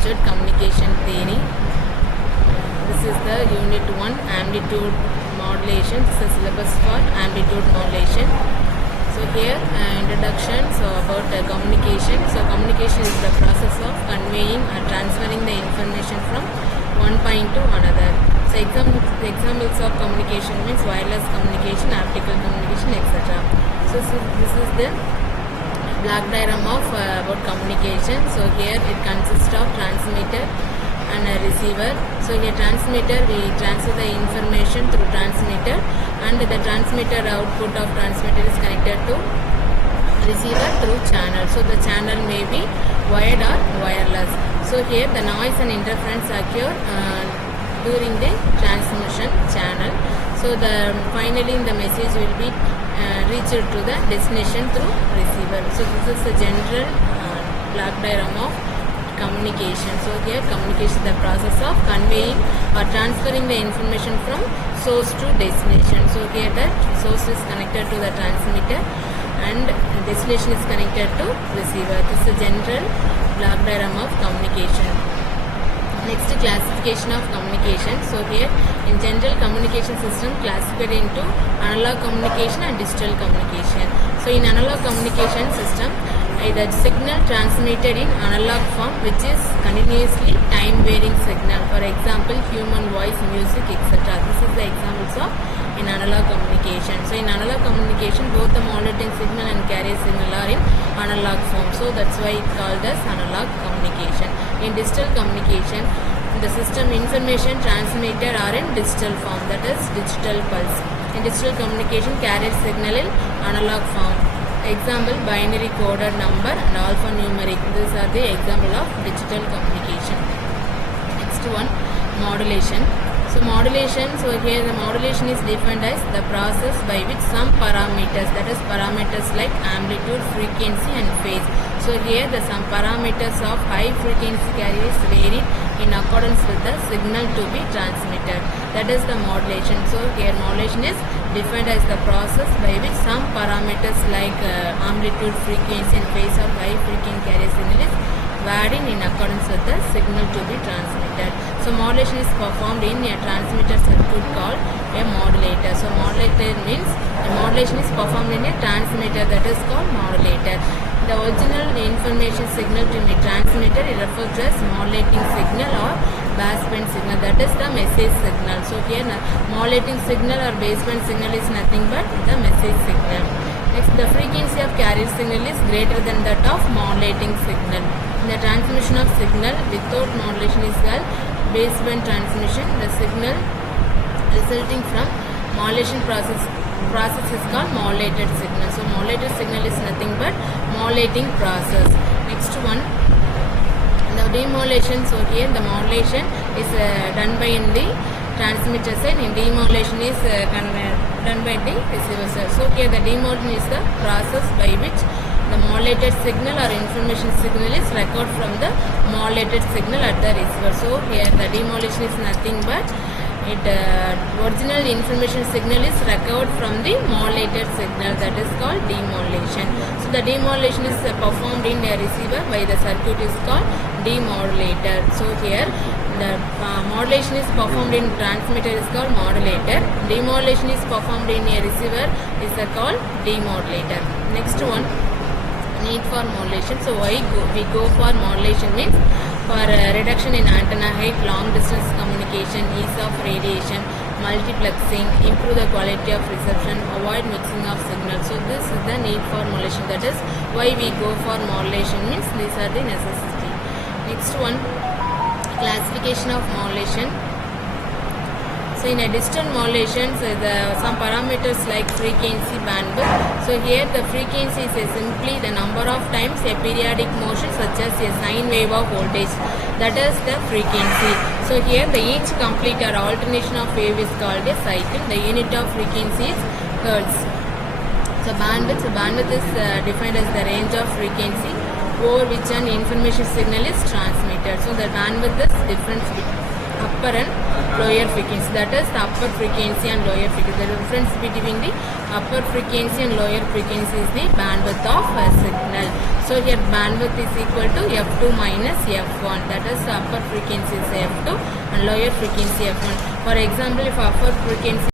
structured communication theory. This is the unit 1, amplitude modulation. This is syllabus for amplitude modulation. So here introduction, so about communication. So communication is the process of conveying or transferring the information from one point to another. So examples of communication means wireless communication, optical communication, etc. So this is the black diagram of about communication. So here it consists of transmitter and a receiver. So here transmitter, we transfer the information through transmitter, and the transmitter output of transmitter is connected to receiver through channel. So the channel may be wired or wireless. So here the noise and interference occur during the transmission channel. So finally the message will be reached to the destination through receiver. So this is the general black diagram of communication. So here communication is the process of conveying or transferring the information from source to destination. So here the source is connected to the transmitter and destination is connected to receiver. This is the general black diagram of communication. Next, classification of communication. So here in general communication system classified into analog communication and digital communication. So in analog communication system, the signal transmitted in analog form, which is continuously time varying signal. For example, human voice, music, etc. This is the examples of in analog communication. So in analog communication, both the modulating signal and carrier signal are in analog form. So that's why it's called as analog communication. In digital communication, the system information transmitted are in digital form, that is digital pulse. In digital communication, carrier signal in analog form. Example, binary coded number and alphanumeric. These are the example of digital communication. Next one, modulation. So modulation, so here the modulation is defined as the process by which some parameters, that is parameters like amplitude, frequency and phase. So here the some parameters of high frequency carriers varied in accordance with the signal to be transmitted. That is the modulation. So here modulation is defined as the process by which some parameters like amplitude, frequency and phase of high frequency carrier signal is varied in accordance with the signal to be transmitted. So modulation is performed in a transmitter circuit called a modulator. So modulator means the modulation is performed in a transmitter, that is called modulator. The original information signal to be transmitted is referred to as modulating signal or baseband signal, that is the message signal. So here modulating signal or baseband signal is nothing but the message signal. Next, the frequency of carrier signal is greater than that of modulating signal. In the transmission of signal without modulation is called baseband transmission. The signal resulting from modulation process is called modulated signal. So modulated signal is nothing but modulating process. Next one, the demodulation. So here the modulation is done by in the transmitter side, and demodulation is done by the receiver side. So here the demodulation is the process by which the modulated signal or information signal is recorded from the modulated signal at the receiver. So here the demodulation is nothing but original information signal is recovered from the modulated signal, that is called demodulation. So the demodulation is performed in a receiver by the circuit is called demodulator. So here the modulation is performed in transmitter is called modulator. Demodulation is performed in a receiver is called demodulator. Next one, need for modulation. So why we go for modulation means for reduction in antenna height, long distance communication, ease of radiation, multiplexing, improve the quality of reception, avoid mixing of signals. So this is the need for modulation, that is why we go for modulation, means these are the necessity. Next one, classification of modulation. So in a digital modulation, so some parameters like frequency, bandwidth. So here the frequency is simply the number of times a periodic motion such as a sine wave of voltage, that is the frequency. So here the each complete or alternation of wave is called a cycle. The unit of frequency is hertz. So bandwidth is defined as the range of frequency over which an information signal is transmitted. So the bandwidth is difference upper and lower frequency. That is the upper frequency and lower frequency. The difference between the upper frequency and lower frequency is the bandwidth of a signal. So here bandwidth is equal to f2 minus f1. That is the upper frequency is f2 and lower frequency f1. For example, if upper frequency